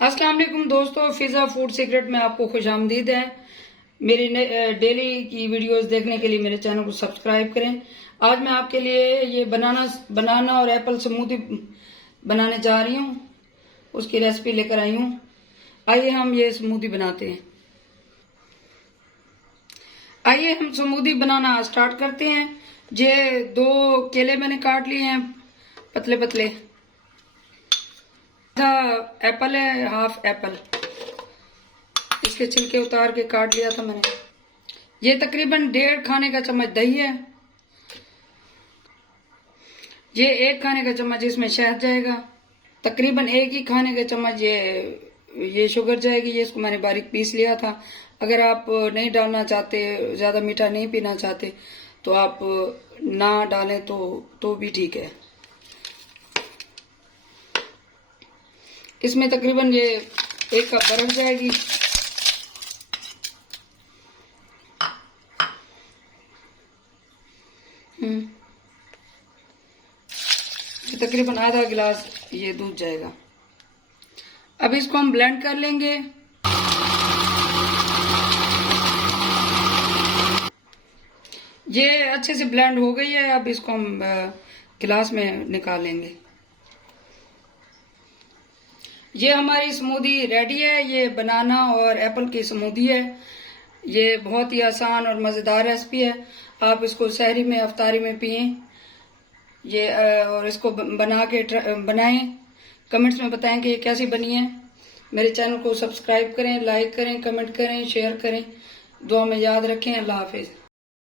अस्सलाम वालेकुम दोस्तों, फिजा फूड सीक्रेट में आपको खुशामदीद है। मेरी डेली की वीडियोस देखने के लिए मेरे चैनल को सब्सक्राइब करें। आज मैं आपके लिए ये बनाना और एप्पल स्मूदी बनाने जा रही हूँ। उसकी रेसिपी लेकर आई हूँ। आइए हम ये स्मूदी बनाते हैं। आइए हम स्मूदी बनाना स्टार्ट करते हैं। ये 2 केले मैंने काट लिए हैं पतले पतले। आधा एप्पल है, हाफ एप्पल। इसके छिलके उतार के काट लिया था मैंने। ये तकरीबन 1.5 खाने का चम्मच दही है। ये 1 खाने का चम्मच इसमें शहद जाएगा। तकरीबन 1 ही खाने का चम्मच ये शुगर जाएगी। ये इसको मैंने बारीक पीस लिया था। अगर आप नहीं डालना चाहते, ज्यादा मीठा नहीं पीना चाहते, तो आप ना डालें तो भी ठीक है। इसमें तकरीबन ये 1 कप बर्फ जाएगी। तकरीबन आधा गिलास ये दूध जाएगा। अब इसको हम ब्लेंड कर लेंगे। ये अच्छे से ब्लेंड हो गई है। अब इसको हम गिलास में निकालेंगे। ये हमारी स्मूदी रेडी है। ये बनाना और एप्पल की स्मूदी है। ये बहुत ही आसान और मजेदार रेसिपी है। आप इसको सहरी में, अफ्तारी में पिएं। ये और इसको बना के बनाएं। कमेंट्स में बताएं कि ये कैसी बनी है। मेरे चैनल को सब्सक्राइब करें, लाइक करें, कमेंट करें, शेयर करें। दुआ में याद रखें। अल्लाह हाफिज।